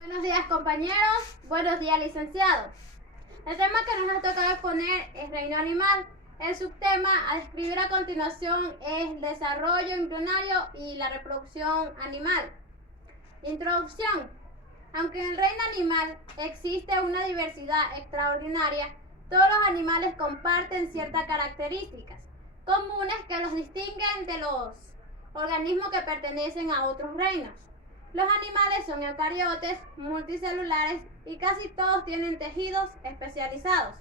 Buenos días compañeros, buenos días licenciados. El tema que nos ha tocado exponer es reino animal. El subtema a describir a continuación es desarrollo embrionario y la reproducción animal. Introducción. Aunque en el reino animal existe una diversidad extraordinaria, todos los animales comparten ciertas características comunes que los distinguen de los organismos que pertenecen a otros reinos. Los animales son eucariotes, multicelulares y casi todos tienen tejidos especializados.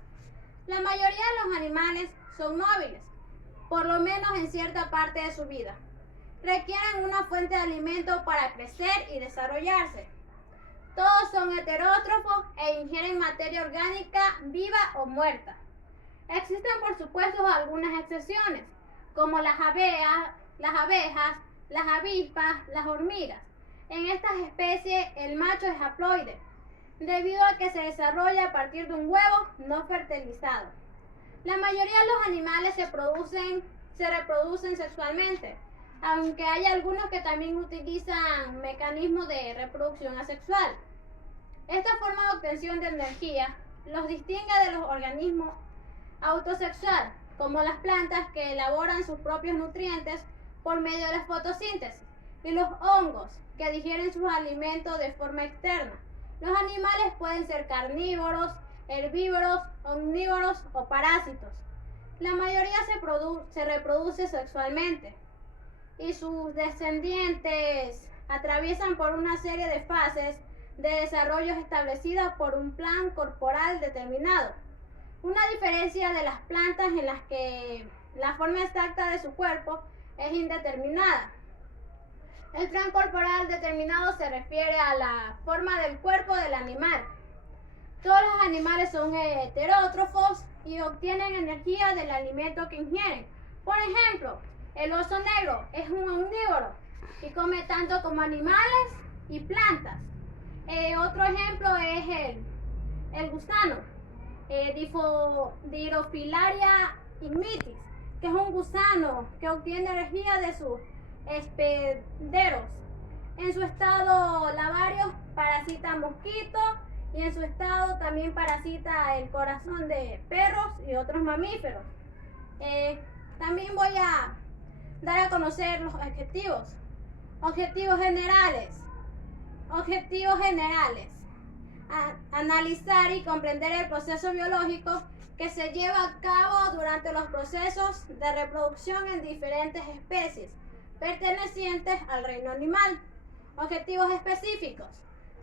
La mayoría de los animales son móviles, por lo menos en cierta parte de su vida. Requieren una fuente de alimento para crecer y desarrollarse. Todos son heterótrofos e ingieren materia orgánica viva o muerta. Existen por supuesto algunas excepciones, como las abejas, las avispas, las hormigas. En estas especies el macho es haploide, debido a que se desarrolla a partir de un huevo no fertilizado. La mayoría de los animales se reproducen sexualmente, aunque hay algunos que también utilizan mecanismos de reproducción asexual. Esta forma de obtención de energía los distingue de los organismos autosexual, como las plantas que elaboran sus propios nutrientes por medio de la fotosíntesis, y los hongos, que digieren sus alimentos de forma externa. Los animales pueden ser carnívoros, herbívoros, omnívoros o parásitos. La mayoría se reproduce sexualmente y sus descendientes atraviesan por una serie de fases de desarrollo establecidas por un plan corporal determinado. Una diferencia de las plantas en las que la forma exacta de su cuerpo es indeterminada. El plan corporal determinado se refiere a la forma del cuerpo del animal. Todos los animales son heterótrofos y obtienen energía del alimento que ingieren. Por ejemplo, el oso negro es un omnívoro y come tanto como animales y plantas. Otro ejemplo es el gusano, Dirofilaria ignitis, que es un gusano que obtiene energía de sus hospederos. En su estado larvario parasita mosquitos y en su estado también parasita el corazón de perros y otros mamíferos. También voy a dar a conocer los objetivos. Objetivos generales. Objetivos generales. Analizar y comprender el proceso biológico que se lleva a cabo durante los procesos de reproducción en diferentes especies pertenecientes al reino animal. Objetivos específicos.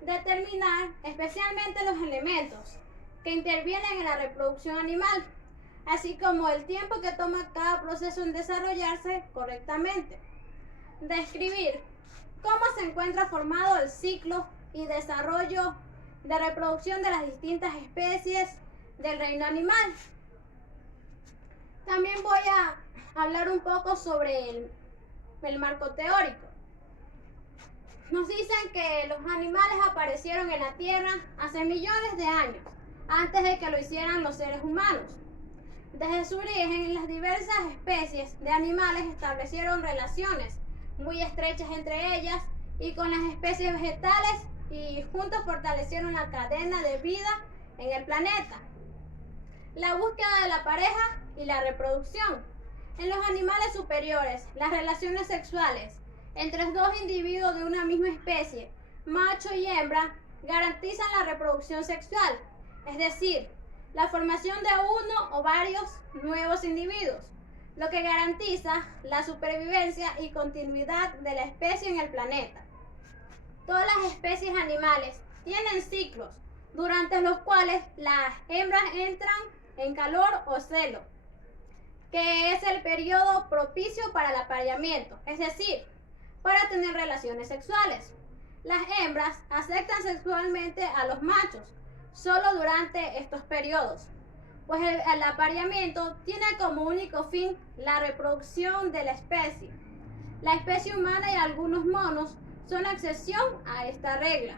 Determinar especialmente los elementos que intervienen en la reproducción animal, así como el tiempo que toma cada proceso en desarrollarse correctamente. Describir cómo se encuentra formado el ciclo y desarrollo de reproducción de las distintas especies del reino animal. También voy a hablar un poco sobre el marco teórico. Nos dicen que los animales aparecieron en la Tierra hace millones de años, antes de que lo hicieran los seres humanos. Desde su origen, las diversas especies de animales establecieron relaciones muy estrechas entre ellas y con las especies vegetales y juntos fortalecieron la cadena de vida en el planeta. La búsqueda de la pareja y la reproducción. En los animales superiores, las relaciones sexuales entre dos individuos de una misma especie, macho y hembra, garantizan la reproducción sexual, es decir, la formación de uno o varios nuevos individuos, lo que garantiza la supervivencia y continuidad de la especie en el planeta. Todas las especies animales tienen ciclos durante los cuales las hembras entran en calor o celo, que es el periodo propicio para el apareamiento, es decir, para tener relaciones sexuales. Las hembras aceptan sexualmente a los machos solo durante estos periodos, pues el apareamiento tiene como único fin la reproducción de la especie. La especie humana y algunos monos son excepción a esta regla,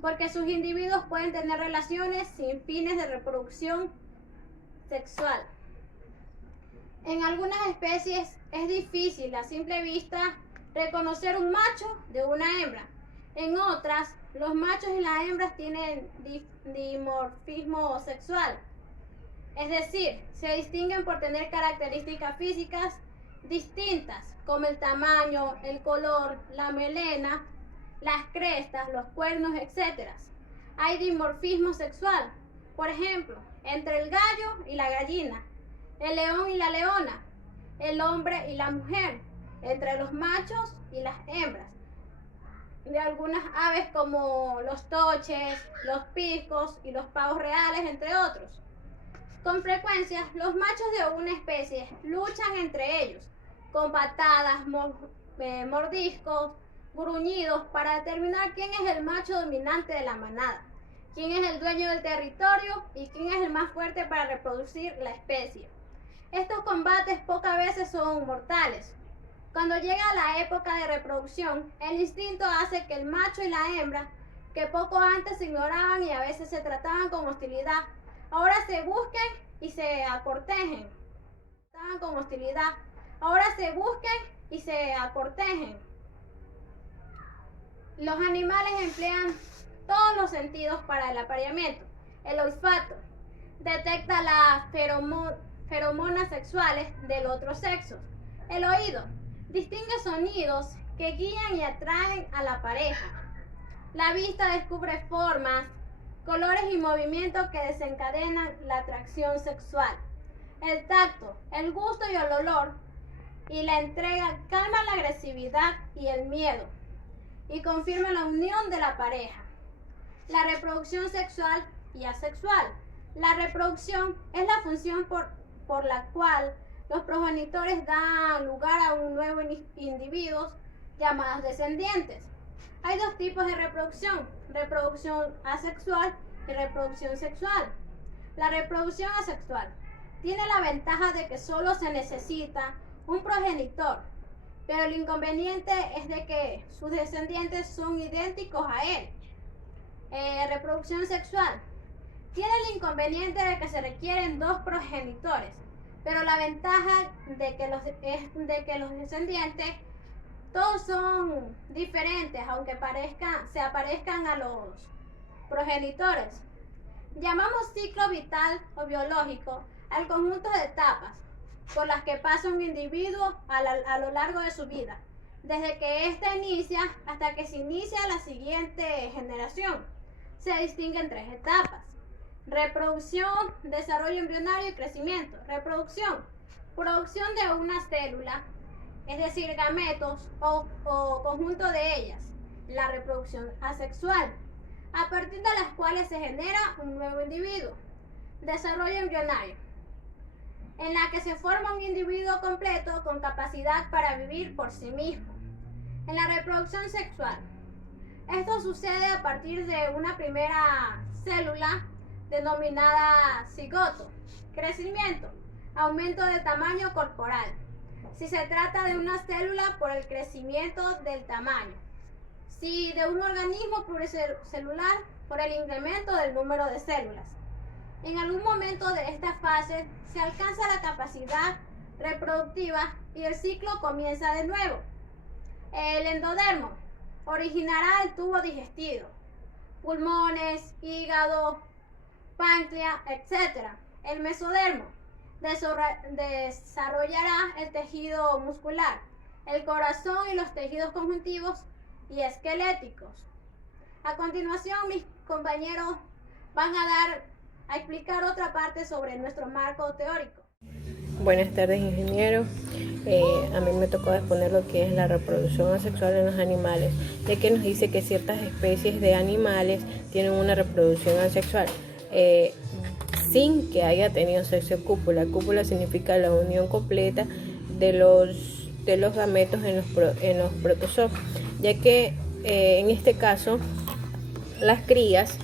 porque sus individuos pueden tener relaciones sin fines de reproducción sexual. En algunas especies es difícil a simple vista reconocer un macho de una hembra. En otras, los machos y las hembras tienen dimorfismo sexual, es decir, se distinguen por tener características físicas distintas, como el tamaño, el color, la melena, las crestas, los cuernos, etc. Hay dimorfismo sexual, por ejemplo, entre el gallo y la gallina, el león y la leona, el hombre y la mujer, entre los machos y las hembras, de algunas aves como los toches, los piscos y los pavos reales, entre otros. Con frecuencia, los machos de una especie luchan entre ellos, con patadas, mordiscos, gruñidos, para determinar quién es el macho dominante de la manada, quién es el dueño del territorio y quién es el más fuerte para reproducir la especie. Estos combates pocas veces son mortales. Cuando llega la época de reproducción, el instinto hace que el macho y la hembra, que poco antes se ignoraban y a veces se trataban con hostilidad, ahora se busquen y se acortejen. Los animales emplean todos los sentidos para el apareamiento. El olfato detecta las feromonas sexuales del otro sexo. El oído distingue sonidos que guían y atraen a la pareja. La vista descubre formas, colores y movimientos que desencadenan la atracción sexual. El tacto, el gusto y el olor y la entrega calman la agresividad y el miedo y confirman la unión de la pareja. La reproducción sexual y asexual. La reproducción es la función por la cual los progenitores dan lugar a un nuevo individuo llamados descendientes. Hay dos tipos de reproducción asexual y reproducción sexual. La reproducción asexual tiene la ventaja de que solo se necesita un progenitor, pero el inconveniente es de que sus descendientes son idénticos a él. Reproducción sexual tiene el inconveniente de que se requieren dos progenitores, pero la ventaja de que los descendientes todos son diferentes, aunque se aparezcan a los progenitores. Llamamos ciclo vital o biológico al conjunto de etapas por las que pasa un individuo a lo largo de su vida, desde que ésta inicia hasta que se inicia la siguiente generación. Se distinguen tres etapas: reproducción, desarrollo embrionario y crecimiento. Reproducción: producción de una célula, es decir, gametos o conjunto de ellas. La reproducción asexual, a partir de las cuales se genera un nuevo individuo. Desarrollo embrionario, en la que se forma un individuo completo con capacidad para vivir por sí mismo. En la reproducción sexual, esto sucede a partir de una primera célula denominada cigoto. Crecimiento: aumento de tamaño corporal, si se trata de una célula, por el crecimiento del tamaño; si de un organismo pluricelular, por el incremento del número de células. En algún momento de esta fase se alcanza la capacidad reproductiva y el ciclo comienza de nuevo. El endodermo originará el tubo digestivo, pulmones, hígado, páncreas, etc. El mesodermo desarrollará el tejido muscular, el corazón y los tejidos conjuntivos y esqueléticos. A continuación, mis compañeros van a explicar otra parte sobre nuestro marco teórico. Buenas tardes, ingeniero. A mí me tocó exponer lo que es la reproducción asexual en los animales, ya que nos dice que ciertas especies de animales tienen una reproducción asexual sin que haya tenido sexo cópula. Cópula significa la unión completa de los gametos en los protozoos, ya que en este caso las crías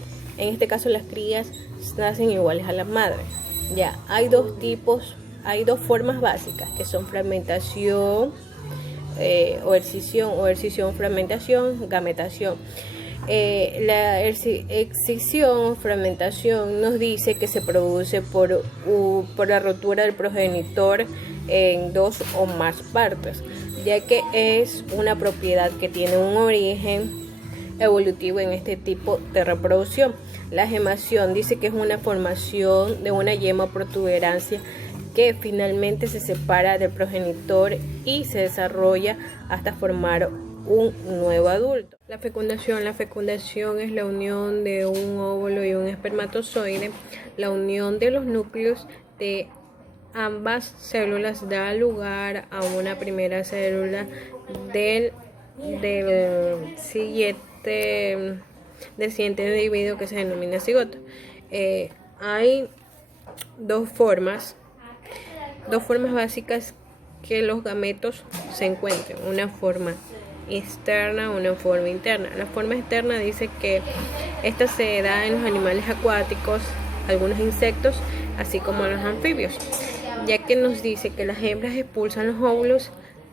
nacen iguales a las madres. Ya hay dos formas básicas, que son fragmentación o escisión, fragmentación, gametación. La excisión o fragmentación nos dice que se produce por la rotura del progenitor en dos o más partes, ya que es una propiedad que tiene un origen evolutivo en este tipo de reproducción. La gemación dice que es una formación de una yema o protuberancia que finalmente se separa del progenitor y se desarrolla hasta formar un nuevo adulto. La fecundación es la unión de un óvulo y un espermatozoide. La unión de los núcleos de ambas células da lugar a una primera célula del siguiente individuo, que se denomina cigoto. Hay dos formas básicas que los gametos se encuentren: una forma externa, una forma interna. La forma externa dice que esta se da en los animales acuáticos, algunos insectos, así como los anfibios, ya que nos dice que las hembras expulsan los óvulos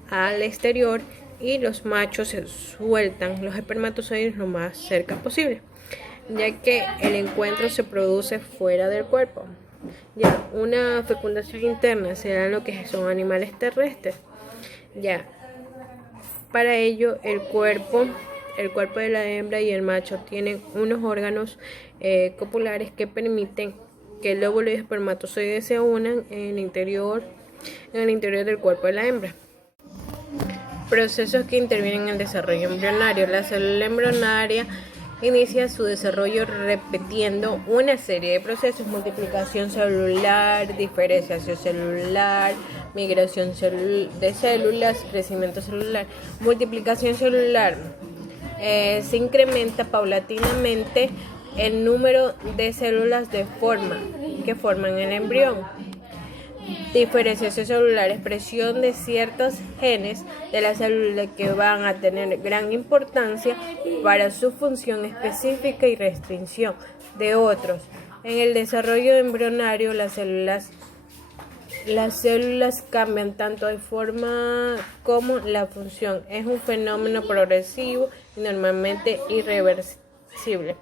al exterior y los machos se sueltan los espermatozoides lo más cerca posible, ya que el encuentro se produce fuera del cuerpo. Ya, una fecundación interna será lo que son animales terrestres. Ya, para ello el cuerpo de la hembra y el macho tienen unos órganos copulares que permiten que el óvulo y el espermatozoide se unan en el interior del cuerpo de la hembra. Procesos que intervienen en el desarrollo embrionario. La célula embrionaria inicia su desarrollo repitiendo una serie de procesos: multiplicación celular, diferenciación celular, migración de células, crecimiento celular. Multiplicación celular: se incrementa paulatinamente el número de células que forman el embrión. Diferenciación celular: expresión de ciertos genes de la célula que van a tener gran importancia para su función específica y restricción de otros. En el desarrollo embrionario, las células cambian tanto de forma como la función. Es un fenómeno progresivo y normalmente irreversible.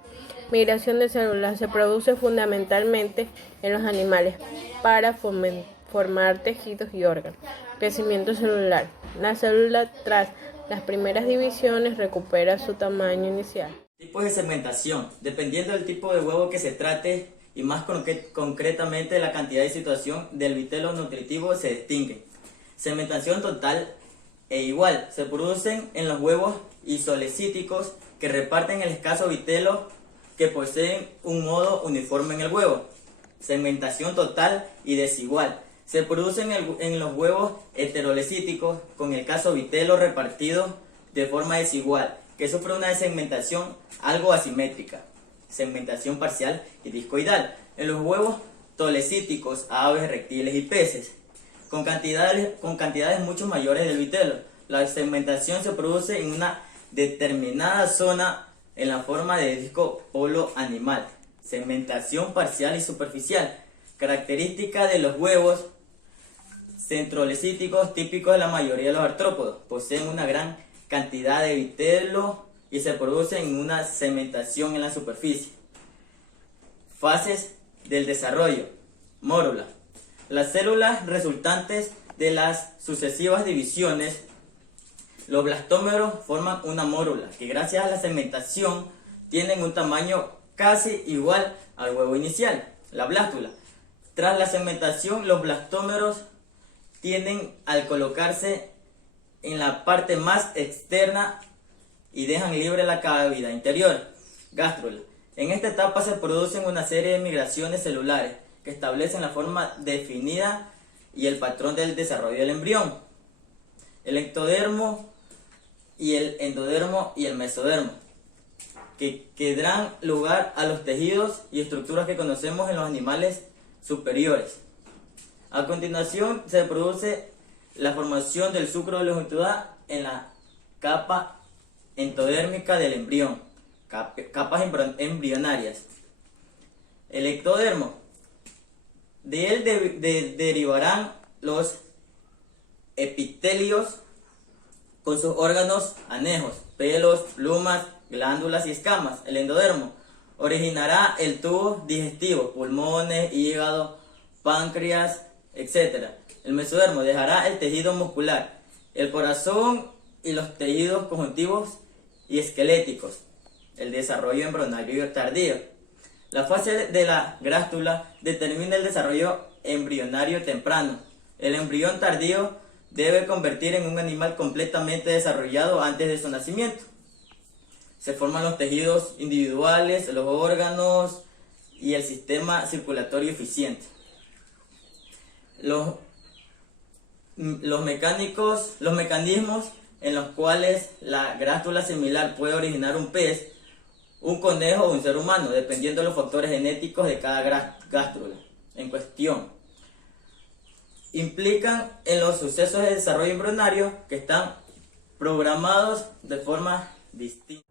Migración de células: se produce fundamentalmente en los animales para formar tejidos y órganos. Crecimiento celular: la célula tras las primeras divisiones recupera su tamaño inicial. Tipos de segmentación: dependiendo del tipo de huevo que se trate y más concretamente la cantidad y situación del vitelo nutritivo, se distinguen. Segmentación total e igual: se producen en los huevos isolecíticos que reparten el escaso vitelo que poseen un modo uniforme en el huevo. Segmentación total y desigual: se producen en los huevos heterolecíticos con el escaso vitelo repartido de forma desigual, que sufre una segmentación algo asimétrica. Segmentación parcial y discoidal: en los huevos tolecíticos, aves, reptiles y peces, con cantidades mucho mayores del vitelo. La segmentación se produce en una determinada zona en la forma de disco polo animal. Segmentación parcial y superficial: característica de los huevos centrolecíticos típicos de la mayoría de los artrópodos. Poseen una gran cantidad de vitelo y se produce en una segmentación en la superficie. Fases del desarrollo. Mórula: las células resultantes de las sucesivas divisiones. Los blastómeros forman una mórula que, gracias a la segmentación, tienen un tamaño casi igual al huevo inicial. La blástula: tras la segmentación, los blastómeros tienden al colocarse en la parte más externa y dejan libre la cavidad interior. Gástrula: en esta etapa se producen una serie de migraciones celulares que establecen la forma definida y el patrón del desarrollo del embrión. El ectodermo y el endodermo y el mesodermo, que darán lugar a los tejidos y estructuras que conocemos en los animales superiores. A continuación se produce la formación del sucro de longitud en la capa endodérmica del embrión, capas embrionarias. El ectodermo: de él derivarán los epitelios con sus órganos anejos, pelos, plumas, glándulas y escamas. El endodermo originará el tubo digestivo, pulmones, hígado, páncreas, etc. El mesodermo dejará el tejido muscular, el corazón y los tejidos conjuntivos y esqueléticos. el desarrollo embrionario tardío. La fase de la grástula determina el desarrollo embrionario temprano. El embrión tardío debe convertir en un animal completamente desarrollado antes de su nacimiento. Se forman los tejidos individuales, los órganos y el sistema circulatorio eficiente. Los mecanismos en los cuales la grástula similar puede originar un pez, un conejo o un ser humano, dependiendo de los factores genéticos de cada grástula en cuestión, implican en los sucesos de desarrollo embrionario que están programados de forma distinta.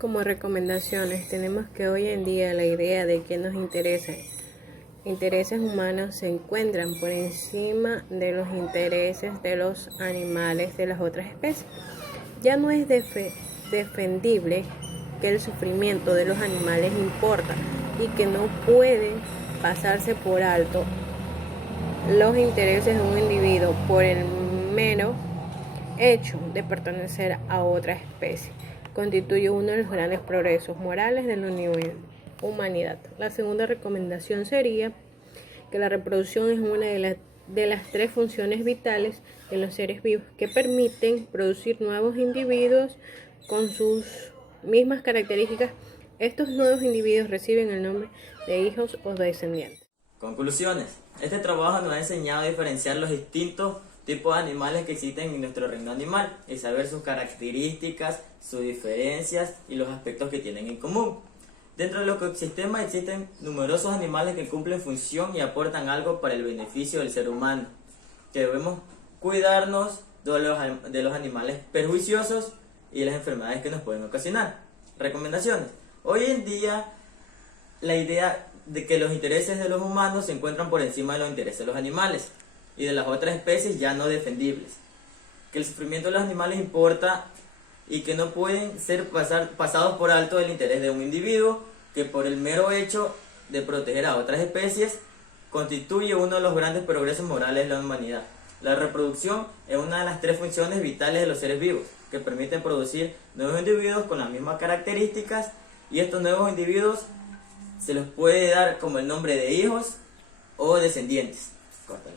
Como recomendaciones, tenemos que hoy en día la idea de que nos intereses humanos se encuentran por encima de los intereses de los animales de las otras especies. Ya no es defendible que el sufrimiento de los animales importa y que no pueden pasarse por alto los intereses de un individuo por el mero hecho de pertenecer a otra especie. Constituye uno de los grandes progresos morales de la humanidad. La segunda recomendación sería que la reproducción es una de las tres funciones vitales de los seres vivos que permiten producir nuevos individuos con sus mismas características. Estos nuevos individuos reciben el nombre de hijos o descendientes. Conclusiones. Este trabajo nos ha enseñado a diferenciar los distintos tipos de animales que existen en nuestro reino animal y saber sus características, sus diferencias y los aspectos que tienen en común. Dentro del ecosistema existen numerosos animales que cumplen función y aportan algo para el beneficio del ser humano, que debemos cuidarnos de los animales perjuiciosos y de las enfermedades que nos pueden ocasionar. Recomendaciones. Hoy en día, la idea de que los intereses de los humanos se encuentran por encima de los intereses de los animales y de las otras especies ya no defendibles. Que el sufrimiento de los animales importa y que no pueden ser pasados por alto el interés de un individuo que por el mero hecho de proteger a otras especies constituye uno de los grandes progresos morales de la humanidad. La reproducción es una de las tres funciones vitales de los seres vivos que permiten producir nuevos individuos con las mismas características, y estos nuevos individuos se los puede dar como el nombre de hijos o descendientes. Córtala.